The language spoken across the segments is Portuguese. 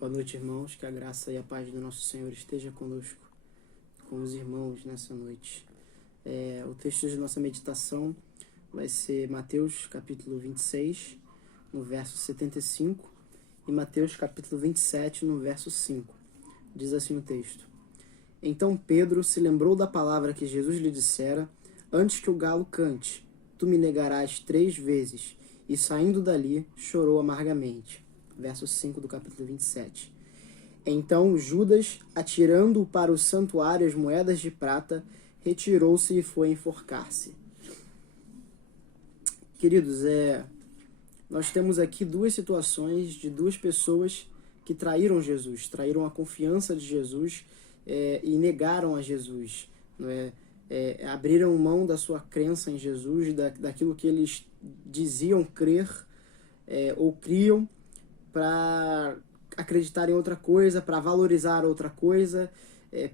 Boa noite, irmãos. Que a graça e a paz do nosso Senhor esteja conosco, com os irmãos nessa noite. O texto de nossa meditação vai ser Mateus capítulo 26, no verso 75, e Mateus capítulo 27, no verso 5. Diz assim o texto: Então Pedro se lembrou da palavra que Jesus lhe dissera: Antes que o galo cante, tu me negarás 3 vezes. E saindo dali, chorou amargamente. Verso 5 do capítulo 27. Então Judas, atirando para o santuário as moedas de prata, retirou-se e foi enforcar-se. Queridos, nós temos aqui 2 situações de 2 pessoas que traíram Jesus, traíram a confiança de Jesus e negaram a Jesus, não é? Abriram mão da sua crença em Jesus, daquilo que eles diziam crer ou criam, para acreditar em outra coisa, para valorizar outra coisa.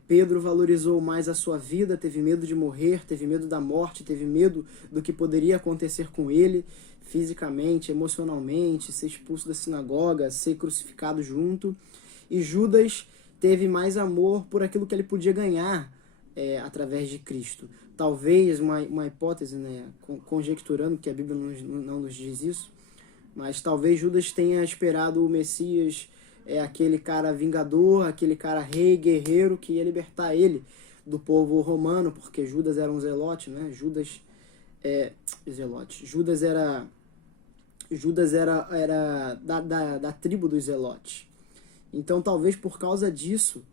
Pedro valorizou mais a sua vida, teve medo de morrer, teve medo da morte, teve medo do que poderia acontecer com ele, fisicamente, emocionalmente, ser expulso da sinagoga, ser crucificado junto. E Judas teve mais amor por aquilo que ele podia ganhar através de Cristo. Talvez, uma hipótese, né, conjecturando, que a Bíblia não nos diz isso, mas talvez Judas tenha esperado o Messias, aquele cara vingador, aquele cara rei, guerreiro, que ia libertar ele do povo romano, porque Judas era um zelote, né? Judas era da tribo dos zelotes. Então, talvez por causa disso,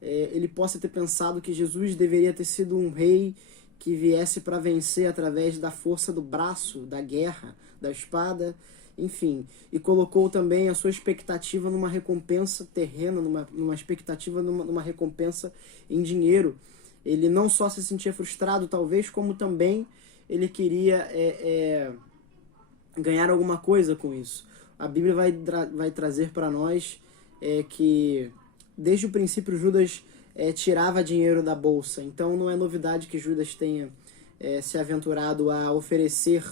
ele possa ter pensado que Jesus deveria ter sido um rei que viesse para vencer através da força do braço, da guerra, da espada, enfim. E colocou também a sua expectativa numa recompensa terrena, numa expectativa, numa recompensa em dinheiro. Ele não só se sentia frustrado, talvez, como também ele queria ganhar alguma coisa com isso. A Bíblia vai trazer para nós que desde o princípio Judas tirava dinheiro da bolsa. Então não é novidade que Judas tenha se aventurado a oferecer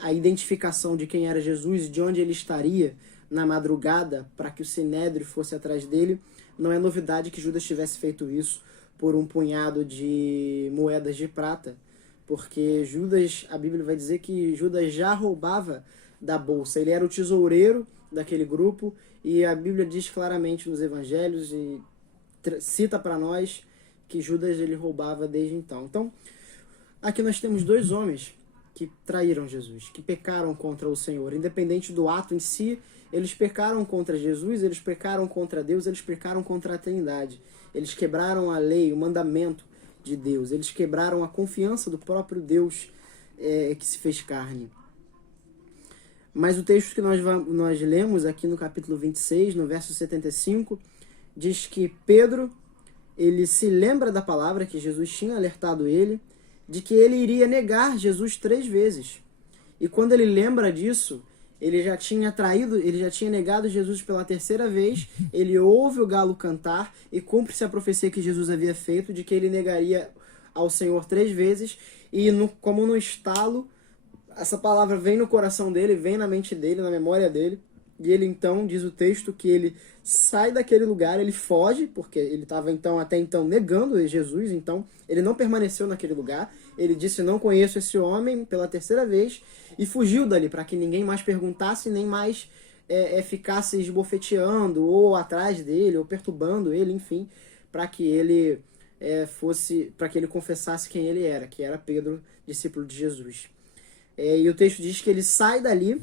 a identificação de quem era Jesus e de onde ele estaria na madrugada para que o Sinédrio fosse atrás dele. Não é novidade que Judas tivesse feito isso por um punhado de moedas de prata, porque Judas, a Bíblia vai dizer que Judas já roubava da bolsa. Ele era o tesoureiro daquele grupo, e a Bíblia diz claramente nos evangelhos e cita para nós que Judas ele roubava desde então. Então, aqui nós temos 2 homens que traíram Jesus, que pecaram contra o Senhor. Independente do ato em si, eles pecaram contra Jesus, eles pecaram contra Deus, eles pecaram contra a Trindade. Eles quebraram a lei, o mandamento de Deus. Eles quebraram a confiança do próprio Deus que se fez carne. Mas o texto que nós lemos aqui no capítulo 26, no verso 75, diz que Pedro, ele se lembra da palavra que Jesus tinha alertado ele, de que ele iria negar Jesus 3 vezes. E quando ele lembra disso, ele já tinha negado Jesus pela 3ª vez, ele ouve o galo cantar e cumpre-se a profecia que Jesus havia feito de que ele negaria ao Senhor 3 vezes, e como no estalo, essa palavra vem no coração dele, vem na mente dele, na memória dele, e ele então, diz o texto, que ele sai daquele lugar, ele foge, porque ele estava até então negando Jesus, então ele não permaneceu naquele lugar, ele disse: não conheço esse homem, pela 3ª vez, e fugiu dali, para que ninguém mais perguntasse, nem mais ficasse esbofeteando, ou atrás dele, ou perturbando ele, enfim, para que ele para que ele confessasse quem ele era, que era Pedro, discípulo de Jesus. E o texto diz que ele sai dali,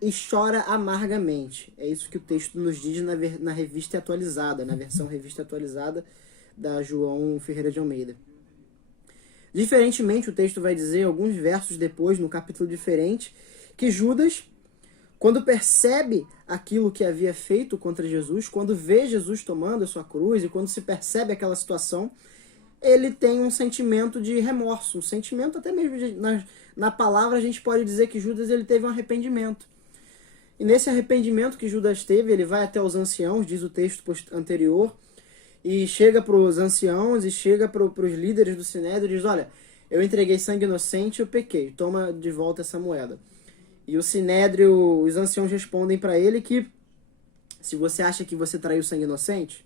e chora amargamente. É isso que o texto nos diz na revista atualizada, na versão revista atualizada da João Ferreira de Almeida. Diferentemente, o texto vai dizer, alguns versos depois, no capítulo diferente, que Judas, quando percebe aquilo que havia feito contra Jesus, quando vê Jesus tomando a sua cruz, e quando se percebe aquela situação, ele tem um sentimento de remorso, um sentimento até mesmo na palavra a gente pode dizer que Judas ele teve um arrependimento. E nesse arrependimento que Judas teve, ele vai até os anciãos, diz o texto anterior, e chega para os anciãos e chega para os líderes do Sinédrio e diz: olha, eu entreguei sangue inocente e eu pequei, toma de volta essa moeda. E o Sinédrio, os anciãos respondem para ele que Se você acha que você traiu sangue inocente,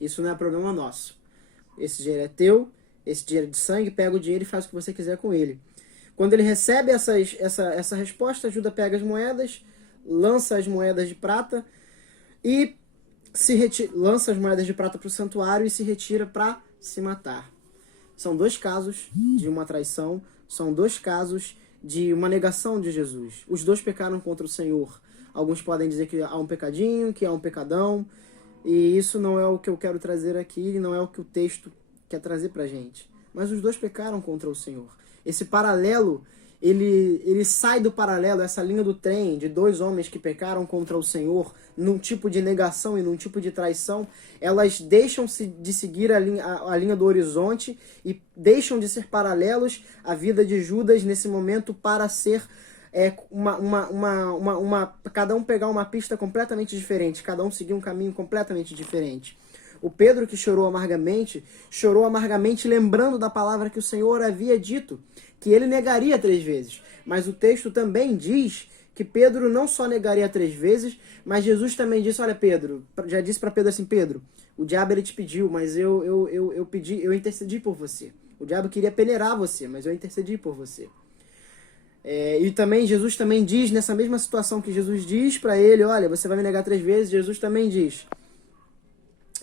isso não é problema nosso. Esse dinheiro é teu, esse dinheiro é de sangue, pega o dinheiro e faz o que você quiser com ele. Quando ele recebe essa resposta, Judas pega as moedas, lança as moedas de prata e lança as moedas de prata para o santuário e se retira para se matar. São 2 casos de uma traição, são 2 casos de uma negação de Jesus. Os 2 pecaram contra o Senhor. Alguns podem dizer que há um pecadinho, que há um pecadão, e isso não é o que eu quero trazer aqui, não é o que o texto quer trazer pra gente. Mas os 2 pecaram contra o Senhor. Esse paralelo, ele sai do paralelo, essa linha do trem de 2 homens que pecaram contra o Senhor, num tipo de negação e num tipo de traição, elas deixam de seguir a linha do horizonte e deixam de ser paralelos à vida de Judas nesse momento para ser cada um pegar uma pista completamente diferente, cada um seguir um caminho completamente diferente. O Pedro, que chorou amargamente lembrando da palavra que o Senhor havia dito, que ele negaria 3 vezes. Mas o texto também diz que Pedro não só negaria 3 vezes, mas Jesus também disse, olha Pedro, já disse para Pedro assim, Pedro, o diabo ele te pediu, mas eu intercedi por você. O diabo queria peneirar você, mas eu intercedi por você. E também Jesus também diz, nessa mesma situação que Jesus diz para ele, olha, você vai me negar 3 vezes, Jesus também diz,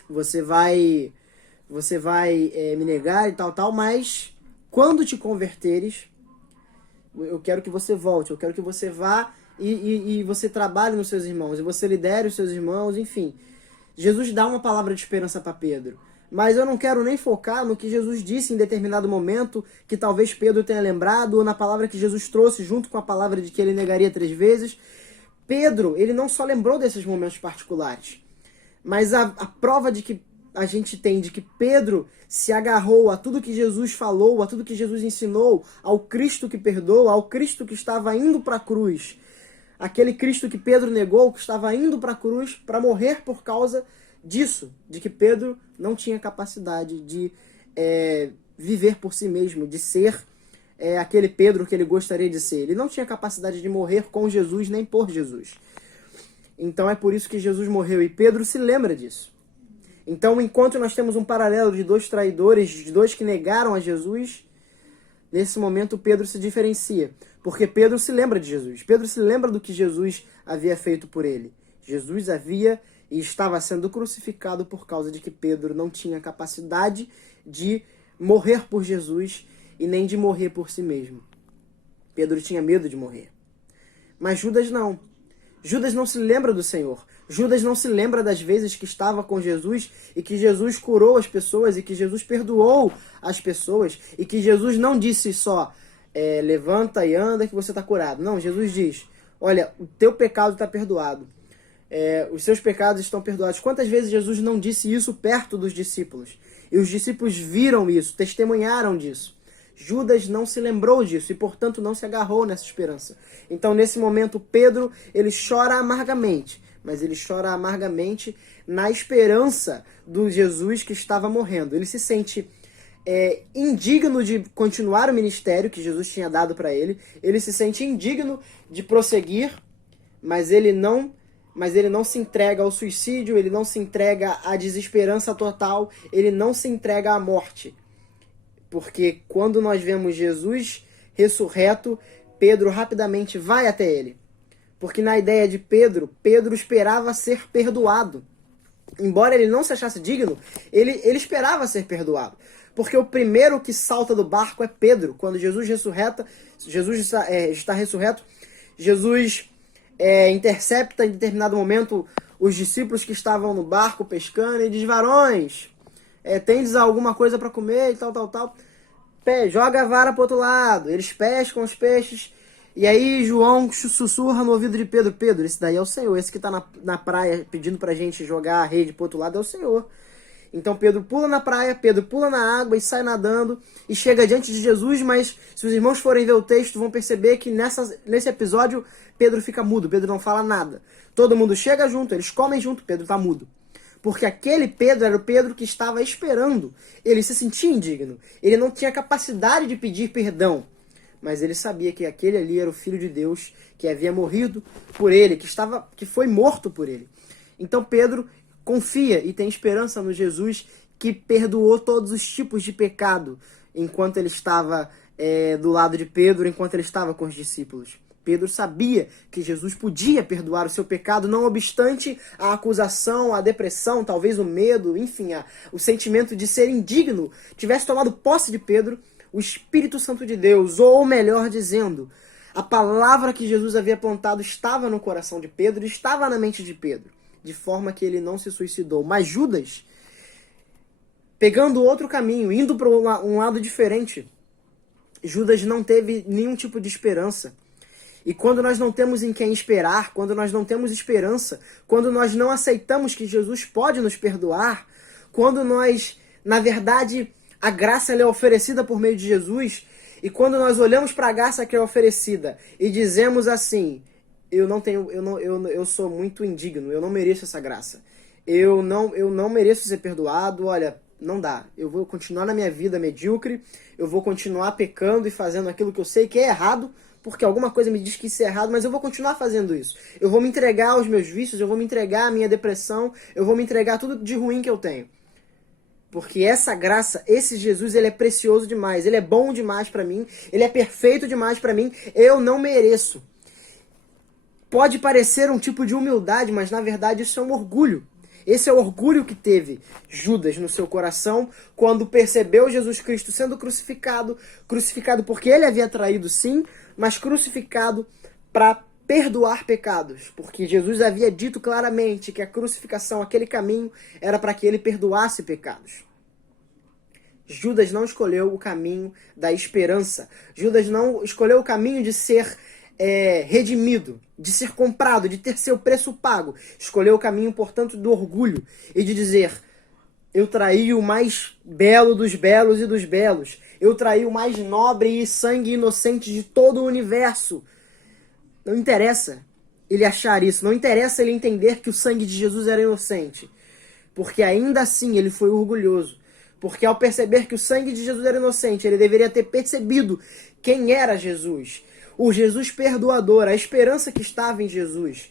você vai me negar e tal, mas quando te converteres, eu quero que você volte, eu quero que você vá e você trabalhe nos seus irmãos, e você lidere os seus irmãos, enfim. Jesus dá uma palavra de esperança para Pedro. Mas eu não quero nem focar no que Jesus disse em determinado momento, que talvez Pedro tenha lembrado, ou na palavra que Jesus trouxe junto com a palavra de que ele negaria 3 vezes. Pedro, ele não só lembrou desses momentos particulares, mas a prova de que a gente tem de que Pedro se agarrou a tudo que Jesus falou, a tudo que Jesus ensinou, ao Cristo que perdoa, ao Cristo que estava indo para a cruz. Aquele Cristo que Pedro negou, que estava indo para a cruz para morrer por causa disso, de que Pedro não tinha capacidade de viver por si mesmo, de ser aquele Pedro que ele gostaria de ser. Ele não tinha capacidade de morrer com Jesus nem por Jesus. Então é por isso que Jesus morreu e Pedro se lembra disso. Então, enquanto nós temos um paralelo de 2 traidores, de 2 que negaram a Jesus, nesse momento Pedro se diferencia, porque Pedro se lembra de Jesus. Pedro se lembra do que Jesus havia feito por ele. Jesus havia e estava sendo crucificado por causa de que Pedro não tinha capacidade de morrer por Jesus e nem de morrer por si mesmo. Pedro tinha medo de morrer. Mas Judas não. Judas não se lembra do Senhor. Judas não se lembra das vezes que estava com Jesus e que Jesus curou as pessoas e que Jesus perdoou as pessoas e que Jesus não disse só levanta e anda que você está curado. Não, Jesus diz, olha, o teu pecado está perdoado. Os seus pecados estão perdoados. Quantas vezes Jesus não disse isso perto dos discípulos? E os discípulos viram isso, testemunharam disso. Judas não se lembrou disso e, portanto, não se agarrou nessa esperança. Então, nesse momento, Pedro, ele chora amargamente, mas ele chora amargamente na esperança do Jesus que estava morrendo. Ele se sente indigno de continuar o ministério que Jesus tinha dado para ele. Ele se sente indigno de prosseguir, mas ele não se entrega ao suicídio, ele não se entrega à desesperança total, ele não se entrega à morte. Porque quando nós vemos Jesus ressurreto, Pedro rapidamente vai até ele. Porque na ideia de Pedro, Pedro esperava ser perdoado. Embora ele não se achasse digno, ele esperava ser perdoado. Porque o primeiro que salta do barco é Pedro. Quando Jesus está ressurreto, Jesus intercepta em determinado momento os discípulos que estavam no barco pescando e diz, varões, tendes alguma coisa para comer e tal. Joga a vara para o outro lado. Eles pescam os peixes. E aí João sussurra no ouvido de Pedro, Pedro, esse daí é o Senhor. Esse que está na praia pedindo para a gente jogar a rede para o outro lado é o Senhor. Então Pedro pula na praia, Pedro pula na água e sai nadando e chega diante de Jesus, mas se os irmãos forem ver o texto vão perceber que nesse episódio Pedro fica mudo, Pedro não fala nada. Todo mundo chega junto, eles comem junto, Pedro está mudo. Porque aquele Pedro era o Pedro que estava esperando. Ele se sentia indigno. Ele não tinha capacidade de pedir perdão. Mas ele sabia que aquele ali era o Filho de Deus que havia morrido por ele, que foi morto por ele. Então Pedro confia e tem esperança no Jesus que perdoou todos os tipos de pecado enquanto ele estava do lado de Pedro, enquanto ele estava com os discípulos. Pedro sabia que Jesus podia perdoar o seu pecado, não obstante a acusação, a depressão, talvez o medo, enfim, o sentimento de ser indigno tivesse tomado posse de Pedro. O Espírito Santo de Deus, ou melhor dizendo, a palavra que Jesus havia plantado estava no coração de Pedro, estava na mente de Pedro, de forma que ele não se suicidou. Mas Judas, pegando outro caminho, indo para um lado diferente, Judas não teve nenhum tipo de esperança. E quando nós não temos em quem esperar, quando nós não temos esperança, quando nós não aceitamos que Jesus pode nos perdoar, quando nós, na verdade, a graça é oferecida por meio de Jesus, e quando nós olhamos para a graça que é oferecida e dizemos assim, eu sou muito indigno, eu não mereço essa graça, eu não mereço ser perdoado, olha, não dá, eu vou continuar na minha vida medíocre, eu vou continuar pecando e fazendo aquilo que eu sei que é errado, porque alguma coisa me diz que isso é errado, mas eu vou continuar fazendo isso. Eu vou me entregar aos meus vícios, eu vou me entregar à minha depressão, eu vou me entregar a tudo de ruim que eu tenho. Porque essa graça, esse Jesus, ele é precioso demais, ele é bom demais pra mim, ele é perfeito demais pra mim, eu não mereço. Pode parecer um tipo de humildade, mas na verdade isso é um orgulho. Esse é o orgulho que teve Judas no seu coração quando percebeu Jesus Cristo sendo crucificado porque ele havia traído sim, mas crucificado para perdoar pecados, porque Jesus havia dito claramente que a crucificação, aquele caminho, era para que ele perdoasse pecados. Judas não escolheu o caminho da esperança. Judas não escolheu o caminho de ser redimido, de ser comprado, de ter seu preço pago. Escolheu o caminho, portanto, do orgulho e de dizer: eu traí o mais belo dos belos e dos belos. Eu traí o mais nobre e sangue inocente de todo o universo. Não interessa ele achar isso. Não interessa ele entender que o sangue de Jesus era inocente. Porque ainda assim ele foi orgulhoso. Porque ao perceber que o sangue de Jesus era inocente, ele deveria ter percebido quem era Jesus. O Jesus perdoador, a esperança que estava em Jesus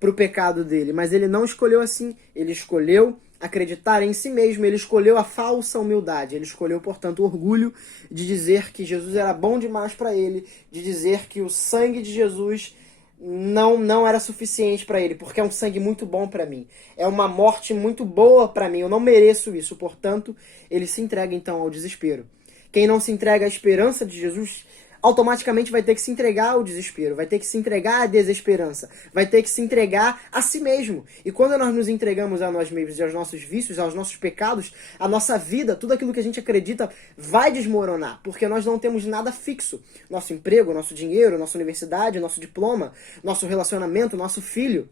para o pecado dele. Mas ele não escolheu assim. Ele escolheu acreditar em si mesmo, ele escolheu a falsa humildade, ele escolheu, portanto, o orgulho de dizer que Jesus era bom demais para ele, de dizer que o sangue de Jesus não era suficiente para ele, porque é um sangue muito bom para mim, é uma morte muito boa para mim, eu não mereço isso, portanto, ele se entrega então ao desespero. Quem não se entrega à esperança de Jesus automaticamente vai ter que se entregar ao desespero, vai ter que se entregar à desesperança, vai ter que se entregar a si mesmo. E quando nós nos entregamos a nós mesmos e aos nossos vícios, aos nossos pecados, a nossa vida, tudo aquilo que a gente acredita vai desmoronar, porque nós não temos nada fixo. Nosso emprego, nosso dinheiro, nossa universidade, nosso diploma, nosso relacionamento, nosso filho.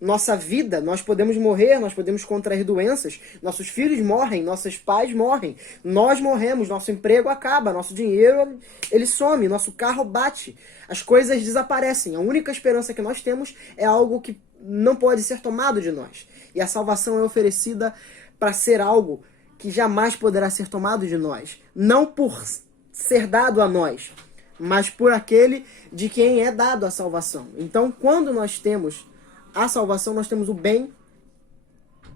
Nossa vida, nós podemos morrer, nós podemos contrair doenças, nossos filhos morrem, nossos pais morrem, nós morremos, nosso emprego acaba, nosso dinheiro ele some, nosso carro bate, as coisas desaparecem. A única esperança que nós temos é algo que não pode ser tomado de nós. E a salvação é oferecida para ser algo que jamais poderá ser tomado de nós. Não por ser dado a nós, mas por aquele de quem é dado a salvação. Então, quando nós temos a salvação, nós temos o bem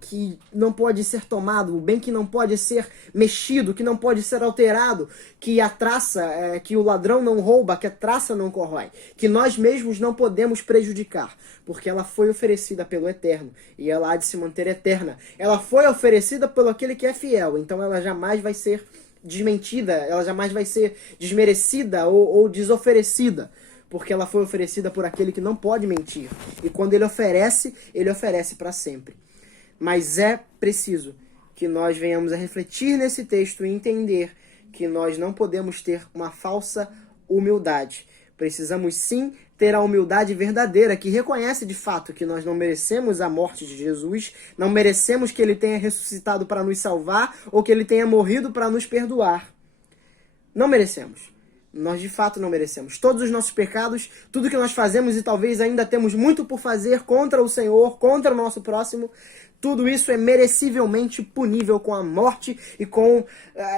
que não pode ser tomado, o bem que não pode ser mexido, que não pode ser alterado, que a traça, que o ladrão não rouba, que a traça não corrói, que nós mesmos não podemos prejudicar, porque ela foi oferecida pelo Eterno e ela há de se manter eterna. Ela foi oferecida pelo aquele que é fiel, então ela jamais vai ser desmentida, ela jamais vai ser desmerecida ou desoferecida, porque ela foi oferecida por aquele que não pode mentir. E quando ele oferece para sempre. Mas é preciso que nós venhamos a refletir nesse texto e entender que nós não podemos ter uma falsa humildade. Precisamos sim ter a humildade verdadeira, que reconhece de fato que nós não merecemos a morte de Jesus, não merecemos que ele tenha ressuscitado para nos salvar, ou que ele tenha morrido para nos perdoar. Não merecemos. Nós de fato não merecemos. Todos os nossos pecados, tudo que nós fazemos e talvez ainda temos muito por fazer contra o Senhor, contra o nosso próximo, tudo isso é merecivelmente punível com a morte e com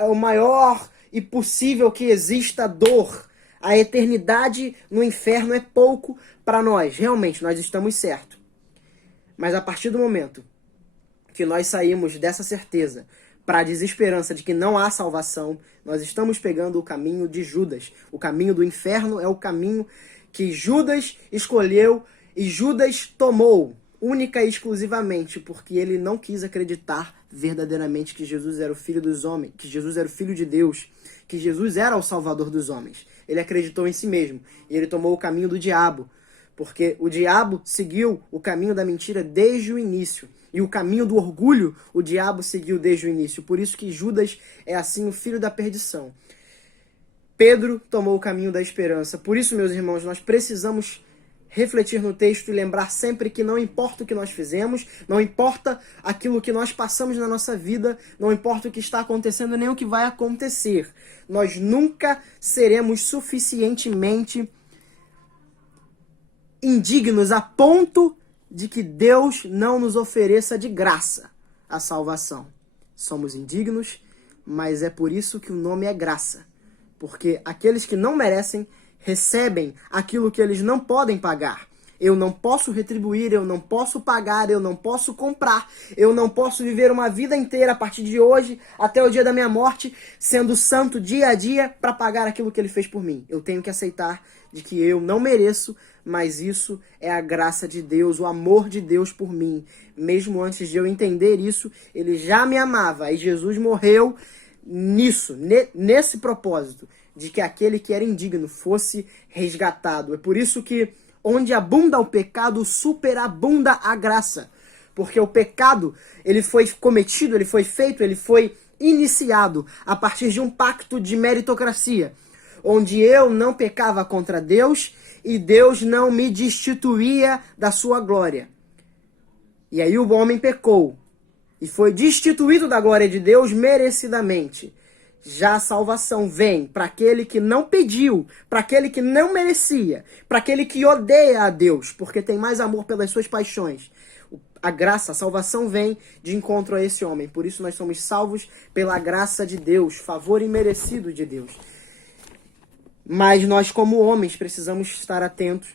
o maior e possível que exista dor. A eternidade no inferno é pouco para nós. Realmente, nós estamos certos. Mas a partir do momento que nós saímos dessa certeza para a desesperança de que não há salvação, nós estamos pegando o caminho de Judas. O caminho do inferno é o caminho que Judas escolheu e Judas tomou, única e exclusivamente, porque ele não quis acreditar verdadeiramente que Jesus era o Filho dos homens, que Jesus era o Filho de Deus, que Jesus era o Salvador dos homens. Ele acreditou em si mesmo e ele tomou o caminho do diabo, porque o diabo seguiu o caminho da mentira desde o início. E o caminho do orgulho, o diabo seguiu desde o início. Por isso que Judas é assim o filho da perdição. Pedro tomou o caminho da esperança. Por isso, meus irmãos, nós precisamos refletir no texto e lembrar sempre que não importa o que nós fizemos, não importa aquilo que nós passamos na nossa vida, não importa o que está acontecendo nem o que vai acontecer. Nós nunca seremos suficientemente indignos a ponto de que Deus não nos ofereça de graça a salvação. Somos indignos, mas é por isso que o nome é graça. Porque aqueles que não merecem recebem aquilo que eles não podem pagar. Eu não posso retribuir, eu não posso pagar, eu não posso comprar, eu não posso viver uma vida inteira a partir de hoje até o dia da minha morte, sendo santo dia a dia para pagar aquilo que ele fez por mim. Eu tenho que aceitar de que eu não mereço, mas isso é a graça de Deus, o amor de Deus por mim. Mesmo antes de eu entender isso, ele já me amava. E Jesus morreu nisso, nesse propósito, de que aquele que era indigno fosse resgatado. É por isso que onde abunda o pecado, superabunda a graça. Porque o pecado, ele foi cometido, ele foi feito, ele foi iniciado a partir de um pacto de meritocracia, onde eu não pecava contra Deus e Deus não me destituía da sua glória. E aí o homem pecou e foi destituído da glória de Deus merecidamente. Já a salvação vem para aquele que não pediu, para aquele que não merecia, para aquele que odeia a Deus, porque tem mais amor pelas suas paixões. A graça, a salvação vem de encontro a esse homem. Por isso nós somos salvos pela graça de Deus, favor imerecido de Deus. Mas nós, como homens, precisamos estar atentos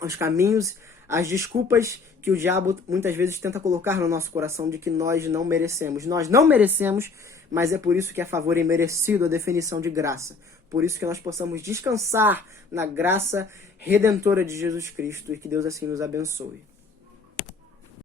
aos caminhos, às desculpas que o diabo muitas vezes tenta colocar no nosso coração de que nós não merecemos. Nós não merecemos, mas é por isso que é favor imerecido a definição de graça. Por isso que nós possamos descansar na graça redentora de Jesus Cristo e que Deus assim nos abençoe.